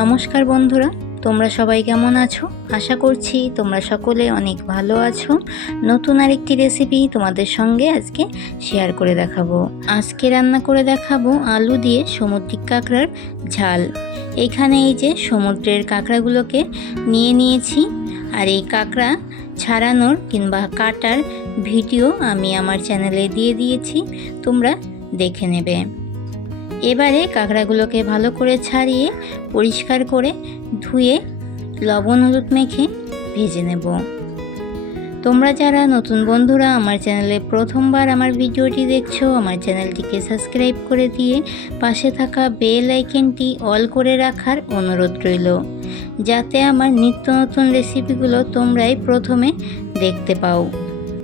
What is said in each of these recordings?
নমস্কার বন্ধুরা, তোমরা সবাই কেমন আছো? আশা করছি তোমরা সকলে অনেক ভালো আছো। নতুন আরেকটি রেসিপি তোমাদের সঙ্গে আজকে শেয়ার করে দেখাবো। আজকে রান্না করে দেখাবো আলু দিয়ে সামুদ্রিক কাঁকড়ার ঝাল। এখানে এই যে সমুদ্রের কাঁকড়াগুলোকে নিয়ে নিয়েছি, আর এই কাঁকড়া ছাড়ানোর কিংবা কাটার ভিডিও আমি আমার চ্যানেলে দিয়ে দিয়েছি, তোমরা দেখে নেবে। এবারে কাঁকড়াগুলোকে ভালো করে ছাড়িয়ে পরিষ্কার করে ধুয়ে লবণ হলুদ মেখে ভেজে নেব। তোমরা যারা নতুন বন্ধুরা আমার চ্যানেলে প্রথমবার আমার ভিডিওটি দেখছো, আমার চ্যানেলটিকে সাবস্ক্রাইব করে দিয়ে পাশে থাকা বেল আইকনটি অল করে রাখার অনুরোধ রইল, যাতে আমার নিত্য নতুন রেসিপিগুলো তোমরাই প্রথমে দেখতে পাও।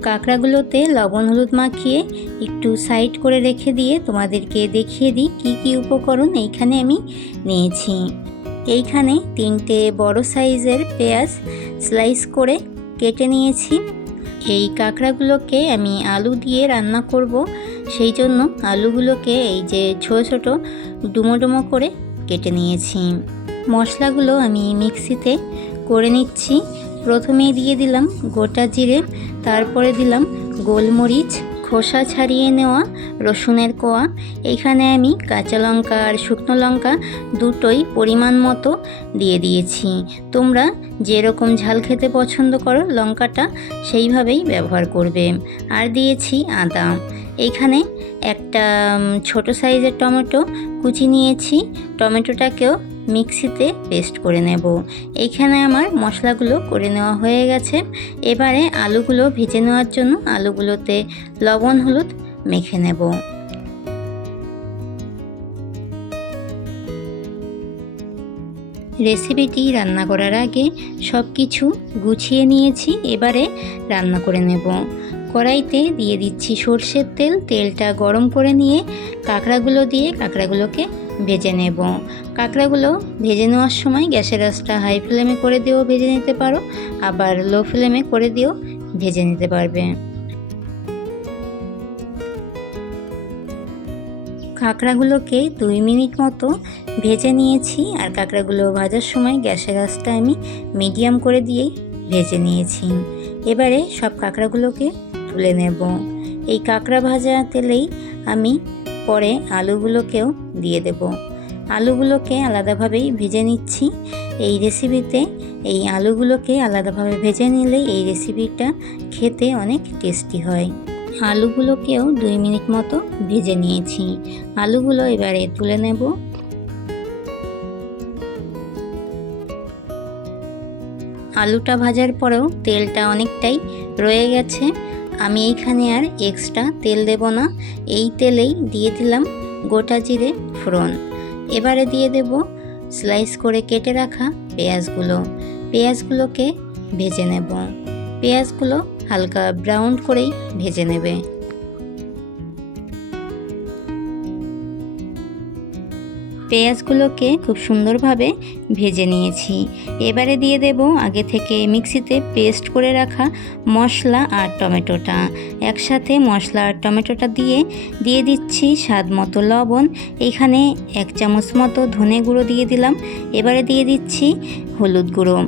কাঁকড়াগুলোতে লবণ হলুদ মাখিয়ে একটু সাইড করে রেখে দিয়ে তোমাদেরকে দেখিয়ে দিই কি কি উপকরণ এইখানে আমি নিয়েছি। এইখানে 3টে বড় সাইজের পেঁয়াজ স্লাইস করে কেটে নিয়েছি। এই কাঁকড়াগুলোকে আমি আলু দিয়ে রান্না করব, সেই জন্য আলুগুলোকে এই যে ছোট ছোট ডুমো ডুমো করে কেটে নিয়েছি। মশলাগুলো আমি মিক্সিতে করে নিচ্ছি। প্রথমে দিয়ে দিলাম গোটা জিরে, তারপরে দিলাম গোলমরিচ, খোসা ছাড়িয়ে নেওয়া রসুনের কোয়া। এখানে আমি কাঁচা লঙ্কা আর শুকনো লঙ্কা দুটোই পরিমাণ মতো দিয়ে দিয়েছি। তোমরা যেরকম ঝাল খেতে পছন্দ করো লঙ্কাটা সেইভাবেই ব্যবহার করবে। আর দিয়েছি আদা। এখানে একটা ছোট সাইজের টমেটো কুচি নিয়েছি, টমেটোটাকেও মিক্সিতে পেস্ট করে নেব। এইখানে আমার মশলাগুলো করে নেওয়া হয়ে গেছে। এবারে আলুগুলো ভেজে নেওয়ার জন্য আলুগুলোতে লবণ হলুদ মেখে নেব। রেসিপিটি রান্না করার আগে সব কিছু গুছিয়ে নিয়েছি, এবারে রান্না করে নেব। কড়াইতে দিয়ে দিচ্ছি সর্ষের তেল। তেলটা গরম করে নিয়ে কাঁকড়াগুলো দিয়ে কাঁকড়াগুলোকে ভেজে নেব। কাঁকড়াগুলো ভেজে নেওয়ার সময় গ্যাসের আঁচটা হাই ফ্লেমে করে দিয়েও ভেজে নিতে পারো, আবার লো ফ্লেমে করে দিয়েও ভেজে নিতে পারবে। কাঁকড়াগুলোকে 2 মিনিট মতো ভেজে নিয়েছি, আর কাঁকড়াগুলো ভাজার সময় গ্যাসের আঁচটা আমি মিডিয়াম করে দিয়েই ভেজে নিয়েছি। এবারে সব কাঁকড়াগুলোকে তুলে নেব। এই কাঁকড়া ভাজা তেলেই আমি পরে আলুগুলোকেও দিয়ে দেব। আলুগুলোকে আলাদাভাবেই ভেজে নিচ্ছি। এই রেসিপিতে এই আলুগুলোকে আলাদাভাবে ভেজে নিলে এই রেসিপিটা খেতে অনেক টেস্টি হয়। আলুগুলোকেও 2 মিনিট মতো ভেজে নিয়েছি। আলুগুলো এবারে তুলে নেব। আলুটা ভাজার পরেও তেলটা অনেকটাই রয়ে গেছে। আমি এইখানে আর এক্সট্রা তেল দেব না। এই তেলেই দিয়ে দিলাম গোটা জিরে ফোড়ন। এবারে দিয়ে দেব স্লাইস করে কেটে রাখা পেঁয়াজগুলোকে ভেজে নেব। পেঁয়াজগুলো হালকা ব্রাউন করেই ভেজে নেবে। পেঁয়াজগুলোকে খুব সুন্দরভাবে ভেজে নিয়েছি। এবারে দিয়ে দেব আগে থেকে মিক্সিতে পেস্ট করে রাখা মশলা আর টমেটোটা। একসাথে মশলা আর টমেটোটা দিয়ে দিচ্ছি স্বাদ মতো লবণ। এখানে 1 চামচ মতো ধনে গুঁড়ো দিয়ে দিলাম। এবারে দিয়ে দিচ্ছি হলুদ গুঁড়ো।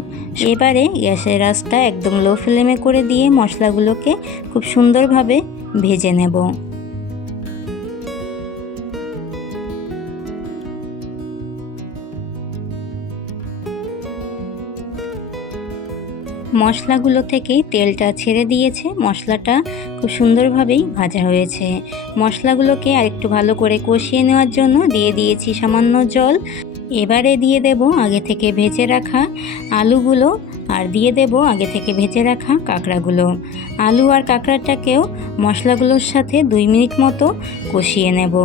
এবারে গ্যাসের আঁচটা একদম লো ফ্লেমে করে দিয়ে মশলাগুলোকে খুব সুন্দরভাবে ভেজে নেব। মশলাগুলো থেকে তেলটা ছেড়ে দিয়েছে, মশলাটা খুব সুন্দরভাবেই ভাজা হয়েছে। মশলাগুলোকে আরেকটু ভালো করে কষিয়ে নেওয়ার জন্য দিয়ে দিয়েছি সামান্য জল। এবারে দিয়ে দেব আগে থেকে ভেজে রাখা আলুগুলো, আর দিয়ে দেব আগে থেকে ভেজে রাখা কাঁকড়াগুলো। আলু আর কাঁকড়াটাকেও মশলাগুলোর সাথে 2 মিনিট মতো কষিয়ে নেব।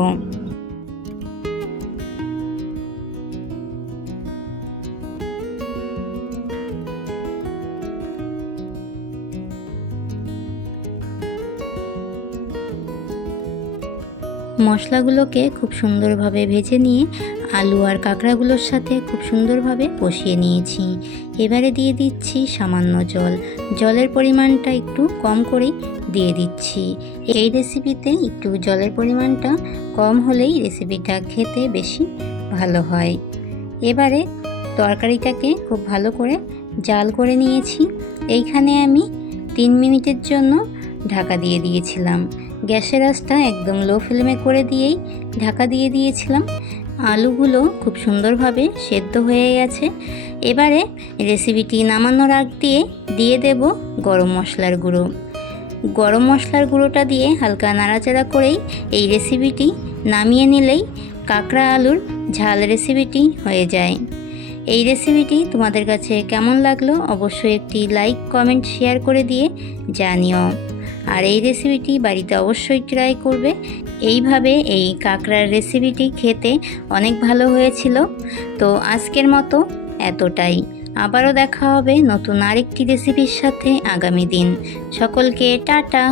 মশলাগুলোকে খুব সুন্দরভাবে ভেজে নিয়ে আলু আর কাঁকড়াগুলোর সাথে খুব সুন্দরভাবে কষিয়ে নিয়েছি। এবারে দিয়ে দিচ্ছি সামান্য জল। জলের পরিমাণটা একটু কম করেই দিয়ে দিচ্ছি। এই রেসিপিতে একটু জলের পরিমাণটা কম হলেই রেসিপিটা খেতে বেশি ভালো হয়। এবারে তরকারিটাকে খুব ভালো করে জাল করে নিয়েছি। এইখানে আমি 3 মিনিটের জন্য ঢাকা দিয়ে দিয়েছিলাম। গ্যাসের আঁচটা একদম লো ফ্লেমে করে দিয়েই ঢাকা দিয়ে দিয়েছিলাম। আলুগুলো খুব সুন্দরভাবে সেদ্ধ হয়ে গেছে। এবারে রেসিপিটি নামানোর আগ দিয়ে দেব গরম মশলার গুঁড়ো। গরম মশলার গুঁড়োটা দিয়ে হালকা নাড়াচাড়া করেই এই রেসিপিটি নামিয়ে নিলেই কাঁকড়া আলুর ঝাল রেসিপিটি হয়ে যায়। এই রেসিপিটি তোমাদের কাছে কেমন লাগলো অবশ্যই একটি লাইক, কমেন্ট, শেয়ার করে দিয়ে জানিও। আর এই রেসিপিটি বাড়িতে অবশ্যই ট্রাই করবে। এইভাবে এই কাঁকড়ার রেসিপিটি খেতে অনেক ভালো হয়েছিল। তো আজকের মতো এতটাই। আবারও দেখা হবে নতুন আরেকটি রেসিপির সাথে আগামী দিন। সকলকে টাটা।